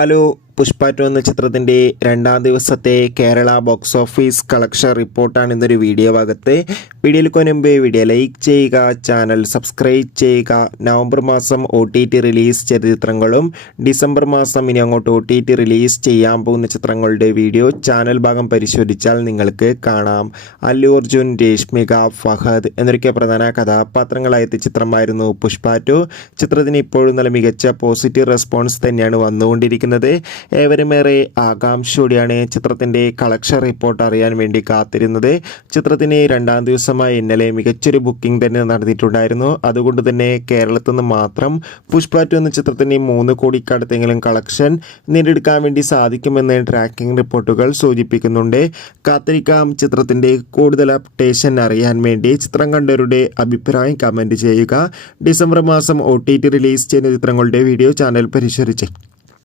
Hello, Pushpa 2 എന്ന ചിത്രത്തിൻ്റെ രണ്ടാം ദിവസത്തെ കേരള ബോക്സ് ഓഫീസ് കളക്ഷൻ റിപ്പോർട്ടാണ് ഇന്നൊരു വീഡിയോ ഭാഗത്ത്. വീഡിയോയിൽ മുൻപ് വീഡിയോ ലൈക്ക് ചെയ്യുക, ചാനൽ സബ്സ്ക്രൈബ് ചെയ്യുക. നവംബർ മാസം OTT റിലീസ് ചെയ്ത ചിത്രങ്ങളും ഡിസംബർ മാസം ഇനി അങ്ങോട്ട് OTT റിലീസ് ചെയ്യാൻ പോകുന്ന ചിത്രങ്ങളുടെ വീഡിയോ ചാനൽ ഭാഗം പരിശോധിച്ചാൽ നിങ്ങൾക്ക് കാണാം. അല്ലു അർജുൻ, രേഷ്മിക, ഫഹദ് എന്നൊക്കെ പ്രധാന കഥാപാത്രങ്ങളായ ചിത്രമായിരുന്നു പുഷ്പ 2. ചിത്രത്തിന് ഇപ്പോഴും നല്ല മികച്ച പോസിറ്റീവ് റെസ്പോൺസ് തന്നെയാണ് വന്നുകൊണ്ടിരിക്കുന്നത്. ഏവരുമേറെ ആകാംക്ഷയോടെയാണ് ചിത്രത്തിൻ്റെ കളക്ഷൻ റിപ്പോർട്ട് അറിയാൻ വേണ്ടി കാത്തിരുന്നത്. ചിത്രത്തിന് രണ്ടാം ദിവസമായി ഇന്നലെ മികച്ചൊരു ബുക്കിംഗ് തന്നെ നടന്നിട്ടുണ്ടായിരുന്നു. അതുകൊണ്ട് തന്നെ കേരളത്തിൽ നിന്ന് മാത്രം പുഷ്പ 2 എന്ന ചിത്രത്തിന് 3 കോടിക്കടുത്തെങ്കിലും കളക്ഷൻ നേടിയെടുക്കാൻ വേണ്ടി സാധിക്കുമെന്ന് ട്രാക്കിംഗ് റിപ്പോർട്ടുകൾ സൂചിപ്പിക്കുന്നുണ്ട്. കാത്തിരിക്കാം ചിത്രത്തിൻ്റെ കൂടുതൽ അപ്ഡേഷൻ അറിയാൻ വേണ്ടി. ചിത്രം കണ്ടവരുടെ അഭിപ്രായം കമൻറ്റ് ചെയ്യുക. ഡിസംബർ മാസം OTT റിലീസ് ചെയ്യുന്ന ചിത്രങ്ങളുടെ വീഡിയോ ചാനൽ പരിശോധിച്ച്